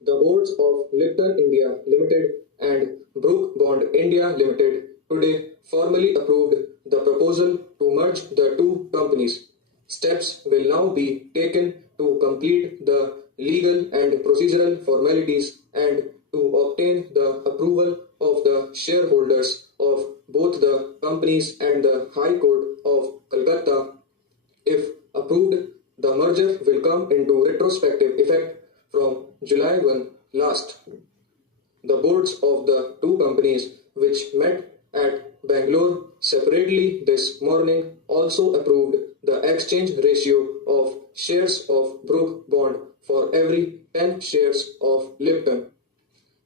The boards of Lipton India Limited and Brook Bond India Limited today formally approved the proposal to merge the two companies. Steps will now be taken to complete the legal and procedural formalities and to obtain the approval of the shareholders of both the companies and the High Court of Calcutta. If approved, the merger will come into retrospective effect from July 1 last. The boards of the two companies, which met at Bangalore separately this morning, also approved the exchange ratio of shares of Brook Bond for every 10 shares of Lipton.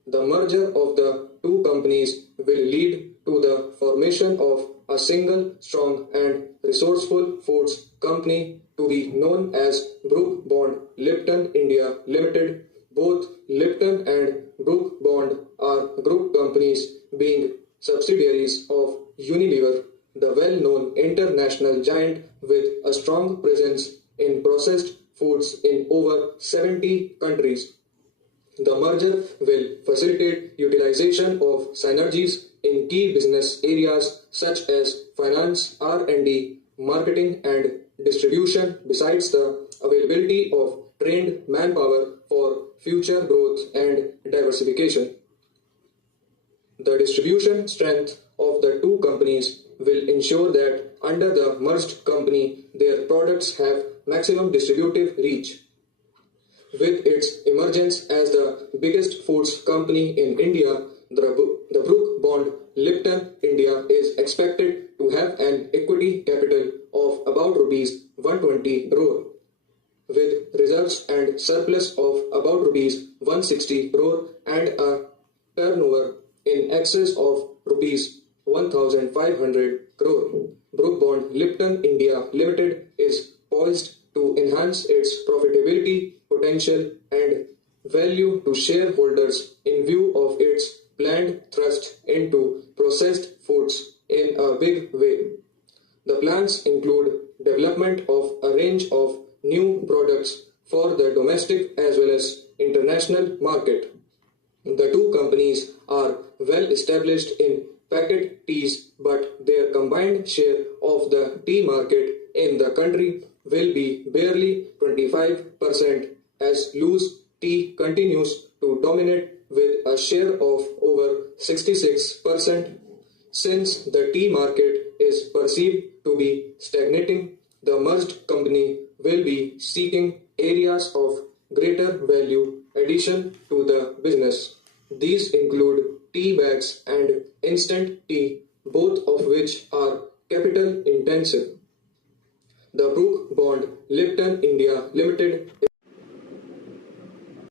The merger of the two companies will lead to the formation of a single, strong, and resourceful foods company to be known as Brook Bond Lipton India Limited. Both Lipton and Brook Bond are group companies, being subsidiaries of Unilever, the well-known international giant with a strong presence in processed foods in over 70 countries. The merger will facilitate utilization of synergies in key business areas such as finance, R&D, marketing, and distribution, besides the availability of trained manpower for future growth and diversification. The distribution strength of the two companies will ensure that under the merged company, their products have maximum distributive reach. With its emergence as the biggest foods company in India, the Brook Bond Lipton India is expected to have an equity capital of about rupees 120 crore, with reserves and surplus of about rupees 160 crore and a turnover in excess of rupees 1,500 crore. Brook Bond Lipton India Limited is poised to enhance its profitability potential and value to shareholders in view of its planned thrust into processed foods in a big way. The plans include development of a range of new products for the domestic as well as international market. The two companies are well established in packet teas, but their combined share of the tea market in the country will be barely 25%, as loose tea continues to dominate with a share of over 66%. Since the tea market is perceived to be stagnating, the merged company will be seeking areas of greater value addition to the business. These include tea bags and instant tea, both of which are capital intensive. The Brook Bond Lipton India Limited